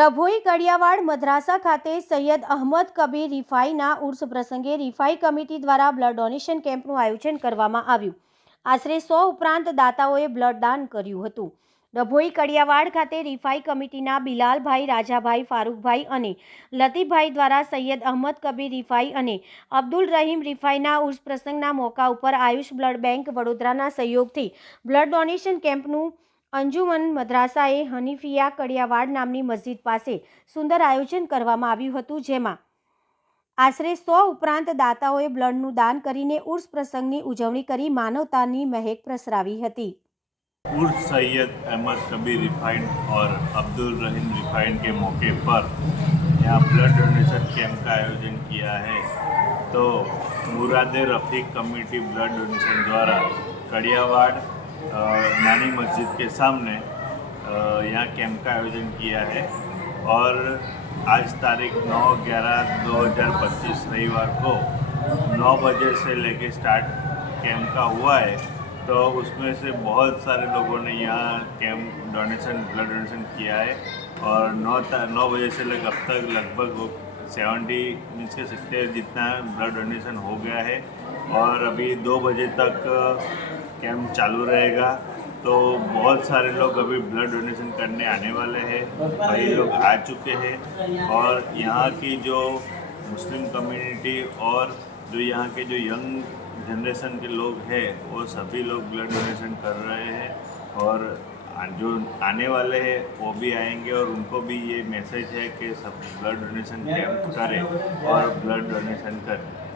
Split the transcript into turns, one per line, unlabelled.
ડભોઈ કડિયાવાડ મદ્રાસા ખાતે સૈયદ અહમદ કબીર રિફાઈના ઉર્સ પ્રસંગે રિફાઈ કમિટી દ્વારા બ્લડ ડોનેશન કેમ્પનું આયોજન કરવામાં આવ્યું. આશરે સો ઉપરાંત દાતાઓએ બ્લડ દાન કર્યું હતું. ડભોઈ કડિયાવાડ ખાતે રિફાઈ કમિટીના બિલાલભાઈ, રાજાભાઈ, ફારૂકભાઈ અને લતીફભાઈ દ્વારા સૈયદ અહમદ કબીર રિફાઈ અને અબ્દુલ રહીમ રિફાઈના ઉર્સ પ્રસંગના મોકા ઉપર આયુષ બ્લડ બેંક વડોદરાના સહયોગથી બ્લડ ડોનેશન કેમ્પનું અંજુમન મદ્રાસાએ હનીફિયા કડિયાવાડ નામની મસ્જિદ પાસે સુંદર આયોજન કરવામાં આવ્યું હતું જેમાં આશરે સો ઉપરાંત દાતાઓએ બ્લડનું દાન કરીને ઉર્સ પ્રસંગની ઉજવણી કરી માનવતાની મહેક પ્રસરાવી હતી
उर्स सैयद अहमद कबीर रिफाइंड और अब्दुल रहीम रिफाइंड के मौके पर यहाँ ब्लड डोनेशन कैंप का आयोजन किया है तो मुरादे रफ़ीक कमेटी ब्लड डोनेशन द्वारा कड़ियावाड़ अ, नानी मस्जिद के सामने यहाँ कैंप का आयोजन किया है। और आज तारीख 9 ग्यारह दो हज़ार पच्चीस रविवार को 9 बजे से लेके स्टार्ट कैंप का हुआ है। तो उसमें से बहुत सारे लोगों ने यहाँ कैंप डोनेशन, ब्लड डोनेशन किया है। और नौ नौ बजे से लेकर अब तक लगभग सेवेंटी मीन्स के सिक्सटी जितना ब्लड डोनेशन हो गया है और अभी दो बजे तक कैंप चालू रहेगा। तो बहुत सारे लोग अभी ब्लड डोनेशन करने आने वाले हैं। कई लोग आ चुके हैं और यहाँ की जो मुस्लिम कम्युनिटी और जो यहाँ के जो यंग जनरेशन के लोग हैं, वो सभी लोग ब्लड डोनेशन कर रहे हैं और जो आने वाले हैं वो भी आएँगे और उनको भी ये मैसेज है कि सब ब्लड डोनेशन कैंप करें और ब्लड डोनेशन करें।